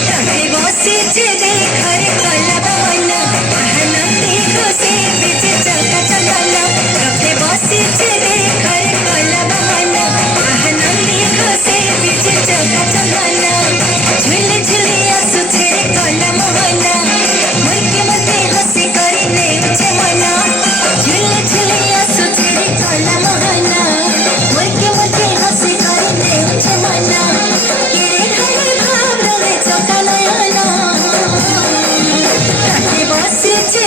কাছে বসেছে দেখার কলা বাহানা আহানাতে ঘষে বেঁচে চাকা চালানা কাছে বসেছে দেখার কলা বাহানা আহানাতে ঘষে বেঁচে চাকা চালানা ঝুলে ঝুলে আসু ছেড়ে কলা মোহনা মুরকে মতে হাসি করে নেছে মনা ঝুলে ঝুলে আসু ছেড়ে কলা মোহনা মুরকে মতে হাসি করে নেছে মনা কেড়ে ধরে ভাব রঙে চোখা নয়না কাছে বসেছে